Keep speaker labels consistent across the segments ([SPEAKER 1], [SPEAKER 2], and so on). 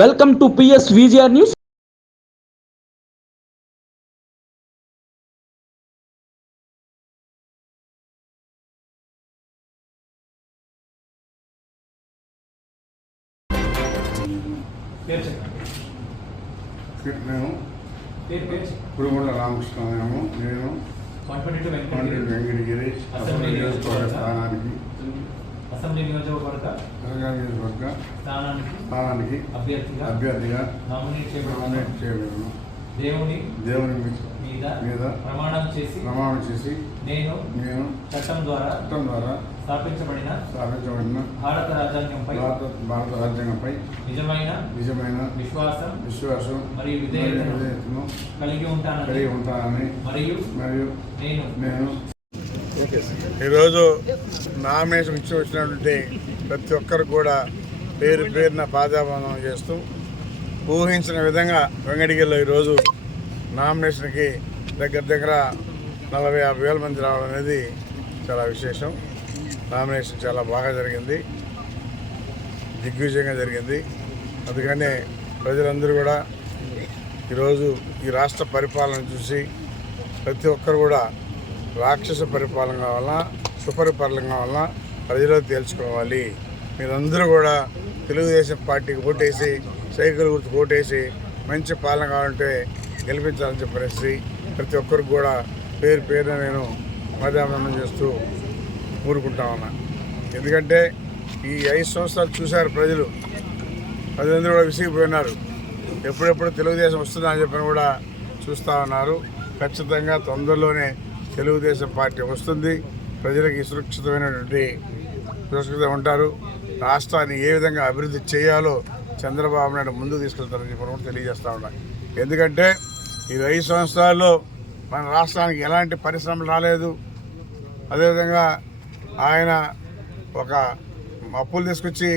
[SPEAKER 1] Welcome to PS VGR news.
[SPEAKER 2] మేము కురుమూడ రామకృష్ణము నేను. వెంకటగిరి. అసెంబ్లీ నియోజకవర్గ స్థానానికి.
[SPEAKER 3] అసెంబ్లీ నియోజకవర్గ స్థానానికి స్థానానికి అభ్యర్థిగా అభ్యర్థిగా నామినేట్
[SPEAKER 2] నామినేట్ చేయబడను దేవుని దేవుని
[SPEAKER 3] మీద మీద ప్రమాణం చేసి ప్రమాణం చేసి నేను నేను చట్టం ద్వారా చట్టం ద్వారా స్థాపించబడిన
[SPEAKER 2] స్థాపించబడిన భారత రాజ్యాంగంపై
[SPEAKER 3] భారత భారత రాజ్యాంగంపై నిజమైన నిజమైన విశ్వాసం విశ్వాసం మరియు
[SPEAKER 2] విధేయతను
[SPEAKER 3] కలిగి ఉంటానని
[SPEAKER 2] కలిగి ఉంటానని మరియు మరియు నేను నేను
[SPEAKER 4] ఈరోజు నామినేషన్ ఇచ్చి వచ్చినటువంటి ప్రతి ఒక్కరు కూడా పేరు పేరున పాదాభనం చేస్తూ ఊహించిన విధంగా వెంగడిగిరిలో ఈరోజు నామినేషన్కి దగ్గర దగ్గర నలభై యాభై వేల మంది రావడం అనేది చాలా విశేషం. నామినేషన్ చాలా బాగా జరిగింది. దిగ్విజయంగా జరిగింది. అందుకనే ప్రజలందరూ కూడా ఈరోజు ఈ రాష్ట్ర పరిపాలన చూసి ప్రతి ఒక్కరు కూడా రాక్షస పరిపాలన కావాలా సుపరిపాలన వల్ల ప్రజలు తేల్చుకోవాలి. మీరందరూ కూడా తెలుగుదేశం పార్టీకి ఓటేసి సైకిల్ గుర్తుకు ఓటేసి మంచి పాలన కావాలంటే గెలిపించాలని చెప్పేసి ప్రతి ఒక్కరికి కూడా పేరు పేరున నేను మధ్యాహ్నం చేస్తూ ఊరుకుంటా ఉన్నా. ఎందుకంటే ఈ ఐదు సంవత్సరాలు చూశారు ప్రజలు. ప్రజలందరూ కూడా విసిగిపోయినారు. ఎప్పుడెప్పుడు తెలుగుదేశం వస్తుందా అని చెప్పని కూడా చూస్తూ ఉన్నారు. ఖచ్చితంగా తొందరలోనే తెలుగుదేశం పార్టీ వస్తుంది. ప్రజలకి సురక్షితమైనటువంటి సురక్షితంగా ఉంటారు. రాష్ట్రాన్ని ఏ విధంగా అభివృద్ధి చేయాలో చంద్రబాబు నాయుడు ముందుకు తీసుకెళ్తారని చెప్పి కూడా తెలియజేస్తూ ఉన్నాను ఎందుకంటే ఈ ఐదు సంవత్సరాల్లో మన రాష్ట్రానికి ఎలాంటి పరిశ్రమలు రాలేదు. అదేవిధంగా ఆయన ఒక అప్పులు తీసుకొచ్చి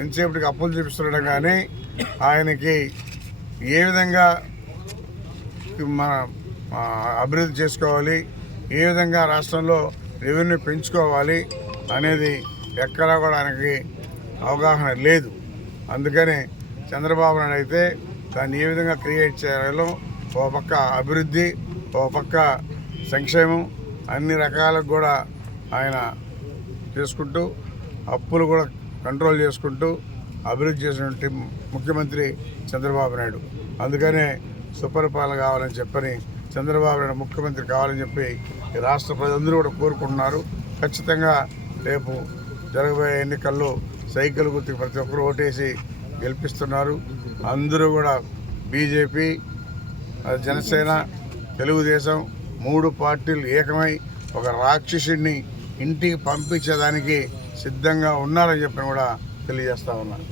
[SPEAKER 4] ఎంతసేపటికి అప్పులు చూపిస్తుండడం కానీ ఆయనకి ఏ విధంగా మన అభివృద్ధి చేసుకోవాలి ఏ విధంగా రాష్ట్రంలో రెవెన్యూ పెంచుకోవాలి అనేది ఎక్కడా కూడా ఆయనకి అవగాహన లేదు. అందుకని చంద్రబాబు నాయుడు అయితే దాన్ని ఏ విధంగా క్రియేట్ చేయాలో ఓ పక్క అభివృద్ధి ఓ పక్క సంక్షేమం అన్ని రకాలకు కూడా ఆయన చేసుకుంటూ అప్పులు కూడా కంట్రోల్ చేసుకుంటూ అభివృద్ధి చేసినటువంటి ముఖ్యమంత్రి చంద్రబాబు నాయుడు. అందుకనే సుపరిపాలన కావాలని చెప్పని చంద్రబాబు నాయుడు ముఖ్యమంత్రి కావాలని చెప్పి రాష్ట్ర ప్రజలందరూ కూడా కోరుకుంటున్నారు. ఖచ్చితంగా రేపు జరగబోయే ఎన్నికల్లో సైకిల్ గుర్తుకు ప్రతి ఒక్కరు ఓటేసి గెలిపిస్తున్నారు. అందరూ కూడా బీజేపీ జనసేన తెలుగుదేశం మూడు పార్టీలు ఏకమై ఒక రాక్షసుడిని ఇంటికి పంపించేదానికి సిద్ధంగా ఉన్నారని చెప్పి కూడా తెలియజేస్తా ఉన్నాను